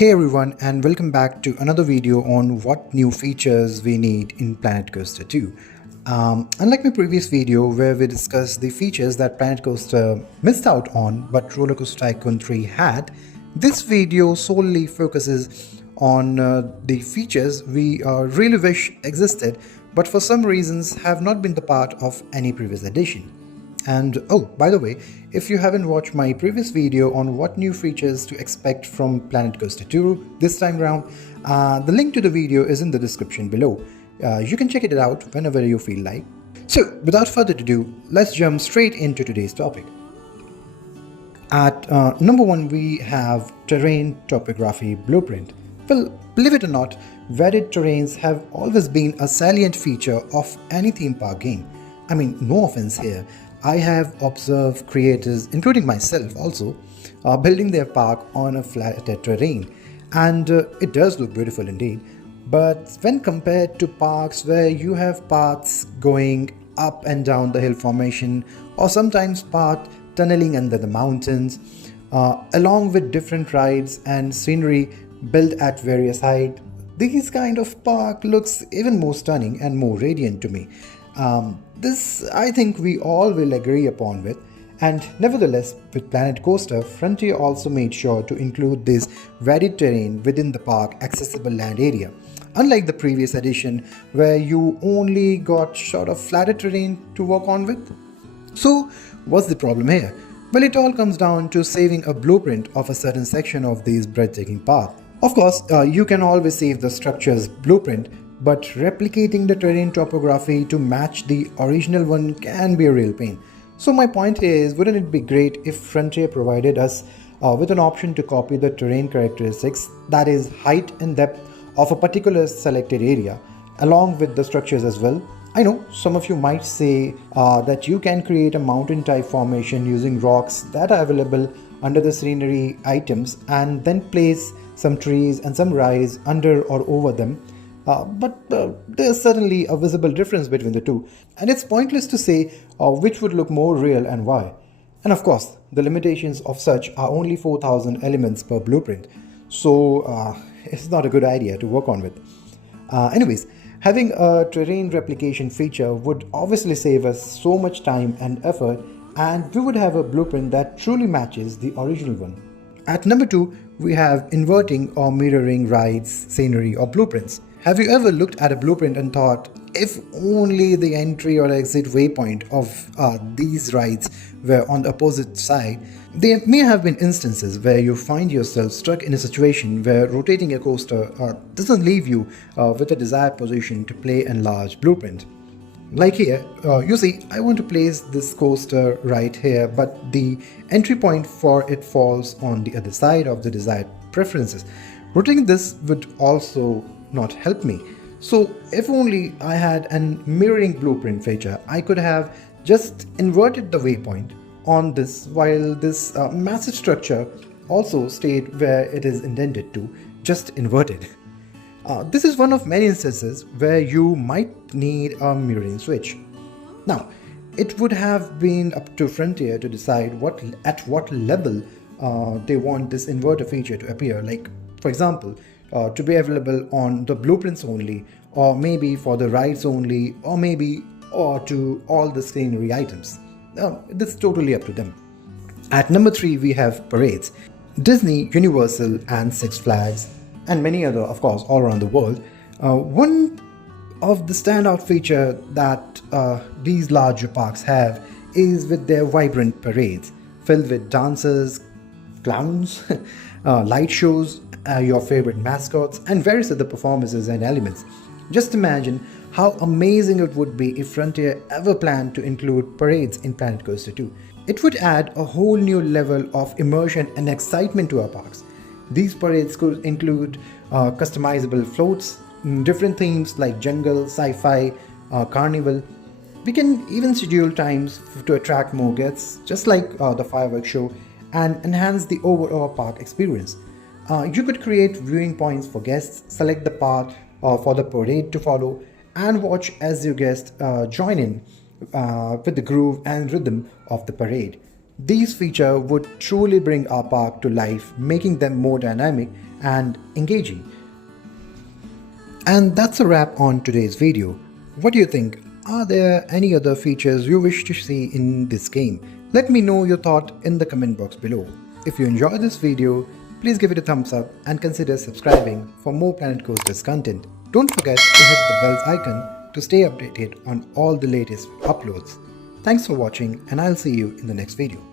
Hey everyone, and welcome back to another video on what new features we need in Planet Coaster 2. Unlike my previous video where we discussed the features that Planet Coaster missed out on but Roller Coaster Tycoon 3 had, this video solely focuses on the features we really wish existed but for some reasons have not been the part of any previous edition. And oh, by the way, if you haven't watched my previous video on what new features to expect from Planet Coaster 2 this time around, the link to the video is in the description below. You can check it out whenever you feel like. So, without further ado, let's jump straight into today's topic. At number 1, we have Terrain Topography Blueprint. Well, believe it or not, varied terrains have always been a salient feature of any theme park game. I mean, no offense here. I have observed creators, including myself also, building their park on a flatter terrain, and it does look beautiful indeed. But when compared to parks where you have paths going up and down the hill formation, or sometimes path tunneling under the mountains, along with different rides and scenery built at various heights, these kind of park looks even more stunning and more radiant to me. This I think we all will agree upon with, and nevertheless with Planet Coaster, Frontier also made sure to include this varied terrain within the park accessible land area. Unlike the previous edition where you only got sort of flatter terrain to work on with. So what's the problem here? Well, it all comes down to saving a blueprint of a certain section of this breathtaking path. Of course, you can always save the structure's blueprint, but replicating the terrain topography to match the original one can be a real pain. So my point here is, wouldn't it be great if Frontier provided us with an option to copy the terrain characteristics, that is height and depth of a particular selected area, along with the structures as well? I know some of you might say that you can create a mountain type formation using rocks that are available under the scenery items and then place some trees and some rides under or over them. But there's certainly a visible difference between the two, and it's pointless to say which would look more real and why. And of course, the limitations of such are only 4,000 elements per blueprint, so it's not a good idea to work on with. Anyways, having a terrain replication feature would obviously save us so much time and effort, and we would have a blueprint that truly matches the original one. At number 2, we have inverting or mirroring rides, scenery, or blueprints. Have you ever looked at a blueprint and thought, if only the entry or exit waypoint of these rides were on the opposite side? There may have been instances where you find yourself stuck in a situation where rotating a coaster doesn't leave you with a desired position to play a large blueprint. Like here, you see, I want to place this coaster right here, but the entry point for it falls on the other side of the desired preferences. Rotating this would also not help me. So if only I had a mirroring blueprint feature, I could have just inverted the waypoint on this while this massive structure also stayed where it is intended to, just inverted. This is one of many instances where you might need a mirroring switch. Now, it would have been up to Frontier to decide at what level they want this inverter feature to appear, like for example, to be available on the blueprints only, or maybe for the rides only, or to all the scenery items. This is totally up to them. At number 3, we have parades. Disney, Universal, and Six Flags, and many other, of course, all around the world. One of the standout feature that these larger parks have is with their vibrant parades, filled with dancers, clowns, light shows, your favorite mascots, and various other performances and elements. Just imagine how amazing it would be if Frontier ever planned to include parades in Planet Coaster 2. It would add a whole new level of immersion and excitement to our parks. These parades could include customizable floats, different themes like jungle, sci-fi, carnival. We can even schedule times to attract more guests, just like the fireworks show, and enhance the overall park experience. You could create viewing points for guests, select the path for the parade to follow, and watch as your guests join in with the groove and rhythm of the parade. These features would truly bring our park to life, making them more dynamic and engaging. And that's a wrap on today's video. What do you think? Are there any other features you wish to see in this game? Let me know your thought in the comment box below. If you enjoyed this video, please give it a thumbs up and consider subscribing for more Planet Coasters content. Don't forget to hit the bell icon to stay updated on all the latest uploads. Thanks for watching, and I'll see you in the next video.